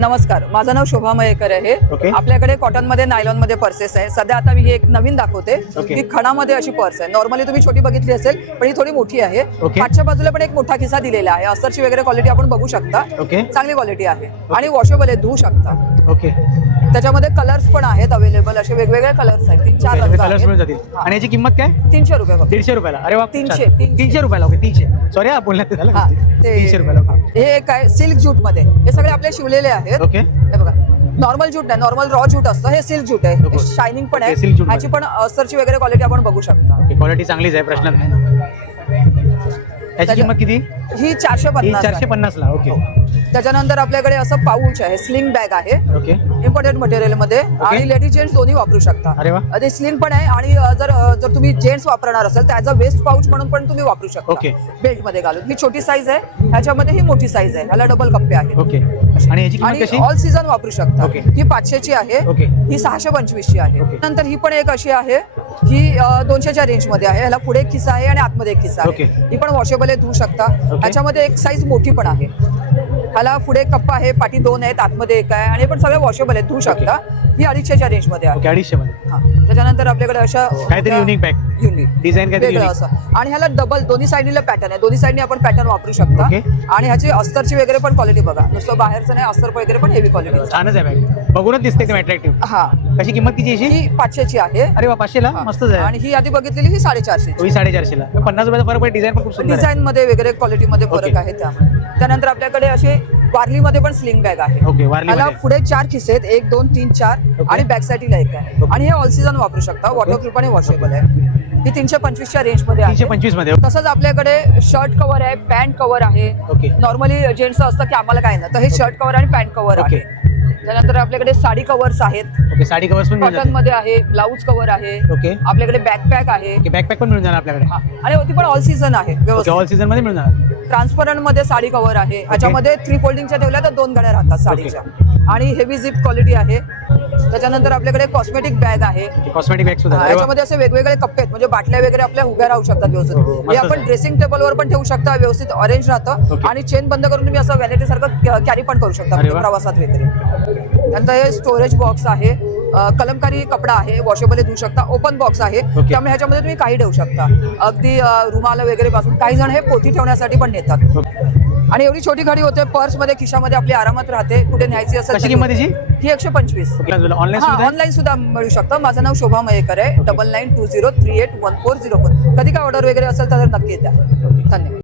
नमस्कार माझं नाव शोभा मयेकर आहे. Okay. आपल्याकडे कॉटनमध्ये नायलॉनमध्ये पर्सेस आहे. सध्या आता मी ही एक नवीन दाखवते Okay. ही खणामध्ये अशी पर्स आहे. नॉर्मली तुम्ही छोटी बघितली असेल पण ही थोडी मोठी आहे. Okay. पाठच्या बाजूला पण एक मोठा खिसा दिलेला आहे. अस्तरची वगैरे क्वालिटी आपण बघू शकता. ओके चांगली क्वालिटी आहे. आणि वॉशेबल आहे धुवू शकता. ओके त्याच्यामध्ये कलर्स पण आहेत अवेलेबल असे वेगवेगळे कलर्स आहेत. तीन चार रंग कलर्स मिळून आहेत. जातील. हा. आणि याची किंमत काय? तीनशे रुपये फक्त. दीडशे रुपयाला. अरे वा तीनशे, छान. तीनशे. तीनशे. रुपयाला ओके तीनशे. सॉरी हा बोलण्यात ते झालं हा ते तीनशे रुपयाला ओके. हे. काय सिल्क ज्यूटमध्ये. हे सगळे आपले शिवलेले आहेत. ओके हे बघा. नॉर्मल ज्यूट नाही नॉर्मल रॉ ज्यूट असतं. हे सिल्क ज्यूट आहे. Okay. शायनिंग पण Okay, आहे. silk jute ह्याची पण अस्तरची वगैरे क्वालिटी आपण बघू शकता. ओके क्वालिटी चांगलीच आहे प्रश्न नाही. याची त्याच्या- किंमत किती? ही चारशे ही पन्नास चारशे आहे. पन्नास ला ओके त्याच्यानंतर आपल्याकडे असं पाऊच आहे स्लिंग बॅग आहे. ओके. इम्पोर्टेड मटेरियलमध्ये आणि लेडीज जेंट्स दोन्ही वापरू शकता. अरे वा. ते स्लिंग पण आहे आणि जर जर तुम्ही जेंट्स वापरणार असेल तर ॲज अ वेस्ट पाऊच म्हणून पण तुम्ही वापरू शकता. Okay. बेल्टमध्ये घालून. ही छोटी साईज आहे. ह्याच्यामध्ये ही मोठी साईज आहे. ह्याला डबल कप्पे आहेत. ओके आणि याची किंमत आणि कशी? ऑल सीझन वापरू शकता. Okay. ही पाचशेची आहे. Okay. ही सहाशे पंचवीसची आहे. Okay. नंतर ही पण एक अशी आहे. ही अ, दोनशेच्या रेंजमध्ये आहे. ह्याला पुढे एक खिसा आहे आणि आतमध्ये एक खिसा आहे. ही पण वॉशेबल आहे धुवू शकता. Okay. ह्याच्यामध्ये एक साईज मोठी पण आहे. ह्याला पुढे कप्पा आहे पाठी दोन आहेत आतमध्ये एक आहे आणि पण सगळे वॉशेबल आहेत. धुवू शकता. ही अडीचशेच्या रेंजमध्ये आहे. अडीचशे मध्ये हा. त्याच्यानंतर आपल्याकडे अशा काहीतरी युनिक बॅग युनिक डिझाईन वेगळं असं. आणि ह्याला डबल दोन्ही साईडला पॅटर्न आहे. दोन्ही साईडनी आपण पॅटर्न वापरू शकता. आणि ह्याची अस्तरची वगैरे पण क्वालिटी बघा. नुसतं बाहेरचं नाही अस्तर वगैरे पण हेवी क्वालिटी छानच आहे बॅग बघूनच दिसते अट्रॅक्टिव्ह हा. कशी किंमत किती ही पाचशेची आहे. अरे वा पाचशेला. मस्तच आहे. आणि ही आधी बघितलेली ही साडेचारशे ही साडेचारशेला. पन्नास रुपयाचा फरक डिझाईन पण खूप डिझाईन मध्ये वगैरे क्वालिटी मध्ये फरक. आहे त्यामुळे. त्यानंतर आपल्याकडे असे वारली मध्ये पण स्लिंग बॅग आहे. ओके वारली त्याला पुढे चार खिसे आहेत. एक दोन तीन चार Okay. आणि बॅक साईडला एक आहे. Okay. आणि हे ऑल सीझन वापरू शकता. वॉटरप्रूफ आणि वॉशेबल आहे. ही तीनशे पंचवीसच्या रेंजमध्ये तीनशे आहे पंचवीसमध्ये तसंच आपल्याकडे शर्ट कव्हर आहे पॅन्ट कव्हर आहे. ओके नॉर्मली जेंट्स असतं की आम्हाला काय ना तर हे शर्ट कव्हर आणि पॅन्ट कव्हर. आहे. आपल्याकडे साडी कव्हर्स आहेत. ओके साडी कवर्स पण मिळून कॉटनमध्ये आहे ब्लाऊज कव्हर आहे. ओके. आपल्याकडे बॅकपॅक आहे. ओके बॅकपॅक पण मिळून जाणार आपल्याकडे. हा. आणि ती पण ऑल सीझन आहे ओके व्यवस्थित. ऑल सीझनमध्ये मिळून जाणार. ट्रान्सपरंटमध्ये साडी कव्हर आहे. ह्याच्यामध्ये थ्री फोल्डिंगच्या ठेवल्या तर दोन घड्या राहतात साडीच्या. आणि हेवी झिप क्वालिटी आहे. त्याच्यानंतर आपल्याकडे कॉस्मेटिक बॅग आहे. कॉस्मेटिक बॅग सुद्धा हा. याच्यामध्ये असे वेगवेगळे कप्पे आहेत. म्हणजे बाटल्या वगैरे आपल्या उभ्या राहू शकतात हो, हो, व्यवस्थित हे मस्तच आपण. ड्रेसिंग टेबलवर पण ठेवू शकता व्यवस्थित ऑरेंज राहतं. आणि चेन बंद करून तुम्ही असं व्हॅनिटी सारखं कॅरी पण करू शकता म्हणजे. प्रवासात वगैरे. त्यानंतर हे स्टोरेज बॉक्स आहे. कलमकारी कपडा आहे वॉशेबल धुवू शकता. ओपन बॉक्स आहे. त्यामुळे ह्याच्यामध्ये तुम्ही काही ठेवू शकता. अगदी रुमाला वगैरे पासून. काही जण हे पोथी ठेवण्यासाठी पण नेतात. आणि एवढी छोटी घडी होते पर्समध्ये खिशामध्ये आपली आरामात राहते कुठे न्यायची असेल कशी तरी किंमत होते. याची ही एकशे पंचवीस. ऑनलाईन हा सुद्धा ऑनलाईन सुद्धा मिळू शकतं. माझं नाव शोभा मयेकर आहे. Double nine two zero three eight one four zero four कधी काय ऑर्डर वगैरे असेल तर नक्की द्या धन्यवाद.